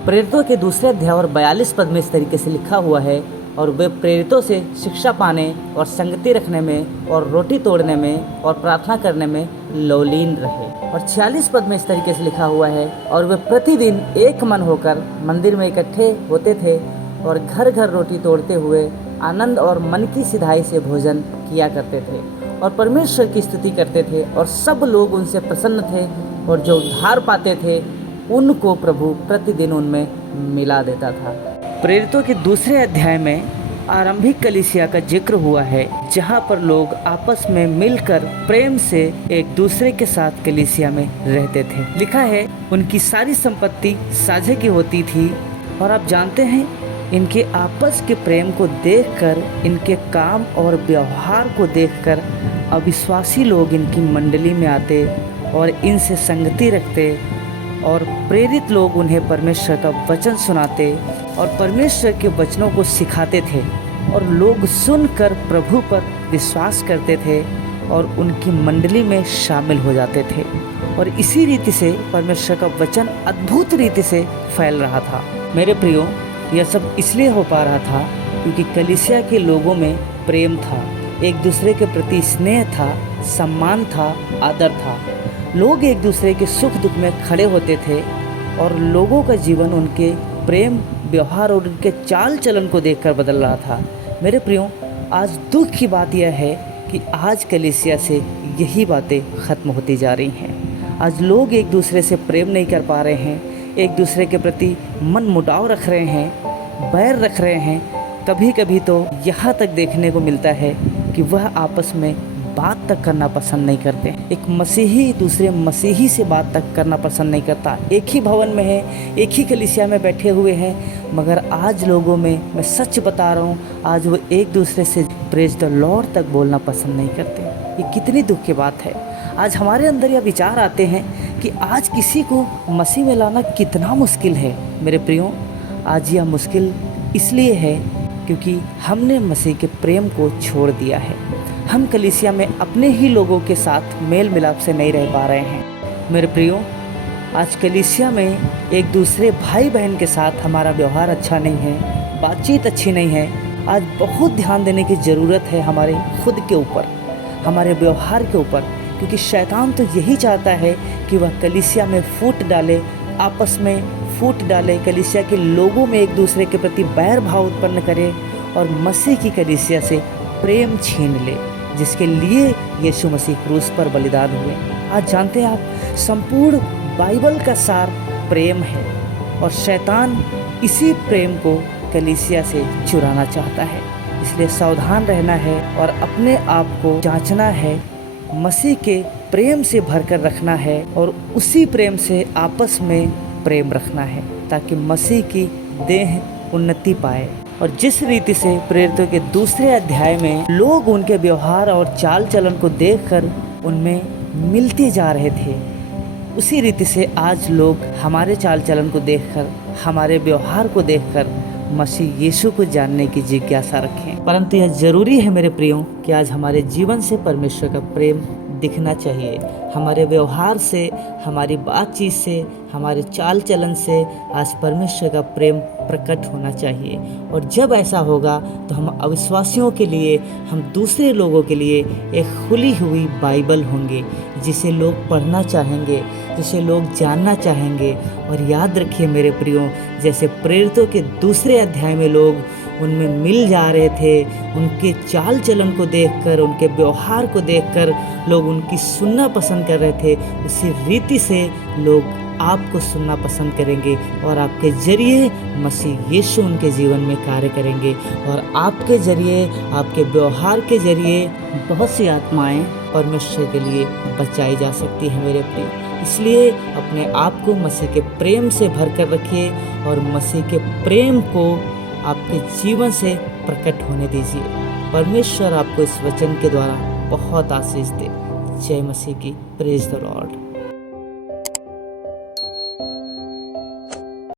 प्रेरितों के दूसरे अध्याय और 42 पद में इस तरीके से लिखा हुआ है, और वे प्रेरितों से शिक्षा पाने और संगति रखने में और रोटी तोड़ने में और प्रार्थना करने में लवलीन रहे। और 46 पद में इस तरीके से लिखा हुआ है, और वे प्रतिदिन एक मन होकर मंदिर में इकट्ठे होते थे और घर घर रोटी तोड़ते हुए आनंद और मन की सिधाई से भोजन किया करते थे और परमेश्वर की स्तुति करते थे, और सब लोग उनसे प्रसन्न थे, और जो उद्धार पाते थे उनको प्रभु प्रतिदिन उनमें मिला देता था। प्रेरितों के दूसरे अध्याय में आरंभिक कलीसिया का जिक्र हुआ है, जहाँ पर लोग आपस में मिलकर प्रेम से एक दूसरे के साथ कलीसिया में रहते थे। लिखा है, उनकी सारी संपत्ति साझे की होती थी। और आप जानते हैं, इनके आपस के प्रेम को देखकर, इनके काम और व्यवहार को देखकर अविश्वासी लोग इनकी मंडली में आते और इनसे संगति रखते, और प्रेरित लोग उन्हें परमेश्वर का वचन सुनाते और परमेश्वर के वचनों को सिखाते थे, और लोग सुनकर प्रभु पर विश्वास करते थे और उनकी मंडली में शामिल हो जाते थे। और इसी रीति से परमेश्वर का वचन अद्भुत रीति से फैल रहा था। मेरे प्रियो, यह सब इसलिए हो पा रहा था क्योंकि कलीसिया के लोगों में प्रेम था, एक दूसरे के प्रति स्नेह था, सम्मान था, आदर था। लोग एक दूसरे के सुख दुख में खड़े होते थे, और लोगों का जीवन उनके प्रेम, व्यवहार और उनके चाल चलन को देखकर बदल रहा था। मेरे प्रियो, आज दुख की बात यह है कि आज कलीसिया से यही बातें ख़त्म होती जा रही हैं। आज लोग एक दूसरे से प्रेम नहीं कर पा रहे हैं, एक दूसरे के प्रति मन मुटाव रख रहे हैं, बैर रख रहे हैं। कभी कभी तो यहाँ तक देखने को मिलता है कि वह आपस में बात तक करना पसंद नहीं करते। एक मसीही दूसरे मसीही से बात तक करना पसंद नहीं करता। एक ही भवन में है, एक ही कलीसिया में बैठे हुए हैं, मगर आज लोगों में, मैं सच बता रहा हूँ, आज वो एक दूसरे से प्रेज द लॉर्ड तक बोलना पसंद नहीं करते। ये कितनी दुख की बात है। आज हमारे अंदर यह विचार आते हैं कि आज किसी को मसीह में लाना कितना मुश्किल है। मेरे प्रियो, आज यह मुश्किल इसलिए है क्योंकि हमने मसीह के प्रेम को छोड़ दिया है। हम कलीसिया में अपने ही लोगों के साथ मेल मिलाप से नहीं रह पा रहे हैं। मेरे प्रियो, आज कलीसिया में एक दूसरे भाई बहन के साथ हमारा व्यवहार अच्छा नहीं है, बातचीत अच्छी नहीं है। आज बहुत ध्यान देने की ज़रूरत है हमारे खुद के ऊपर, हमारे व्यवहार के ऊपर, क्योंकि शैतान तो यही चाहता है कि वह कलीसिया में फूट डाले, आपस में फूट डाले, कलीसिया के लोगों में एक दूसरे के प्रति बैर भाव उत्पन्न करे और मसीह की कलीसिया से प्रेम छीन ले, जिसके लिए यीशु मसीह क्रूस पर बलिदान हुए। आज जानते हैं आप, संपूर्ण बाइबल का सार प्रेम है, और शैतान इसी प्रेम को कलीसिया से चुराना चाहता है। इसलिए सावधान रहना है और अपने आप को जांचना है, मसीह के प्रेम से भरकर रखना है, और उसी प्रेम से आपस में प्रेम रखना है, ताकि मसीह की देह उन्नति पाए। और जिस रीति से प्रेरितों के दूसरे अध्याय में लोग उनके व्यवहार और चाल चलन को देखकर उनमें मिलते जा रहे थे, उसी रीति से आज लोग हमारे चाल चलन को देखकर, हमारे व्यवहार को देखकर मसीह यीशु को जानने की जिज्ञासा रखें। परंतु यह ज़रूरी है मेरे प्रियो कि आज हमारे जीवन से परमेश्वर का प्रेम दिखना चाहिए। हमारे व्यवहार से, हमारी बातचीत से, हमारे चाल चलन से आज परमेश्वर का प्रेम प्रकट होना चाहिए। और जब ऐसा होगा तो हम अविश्वासियों के लिए, हम दूसरे लोगों के लिए एक खुली हुई बाइबल होंगे, जिसे लोग पढ़ना चाहेंगे, जिसे लोग जानना चाहेंगे। और याद रखिए मेरे प्रियो, जैसे प्रेरितों के दूसरे अध्याय में लोग उनमें मिल जा रहे थे, उनके चाल चलन को देखकर, उनके व्यवहार को देखकर लोग उनकी सुनना पसंद कर रहे थे, उसी रीति से लोग आपको सुनना पसंद करेंगे, और आपके जरिए मसीह यीशु उनके जीवन में कार्य करेंगे, और आपके जरिए, आपके व्यवहार के जरिए बहुत सी आत्माएं परमेश्वर के लिए बचाई जा सकती हैं मेरे प्रिय। इसलिए अपने आप को मसीह के प्रेम से भर कर रखिए, और मसीह के प्रेम को आपके जीवन से प्रकट होने दीजिए। परमेश्वर आपको इस वचन के द्वारा बहुत आशीष दे। जय मसीह की। Praise the Lord.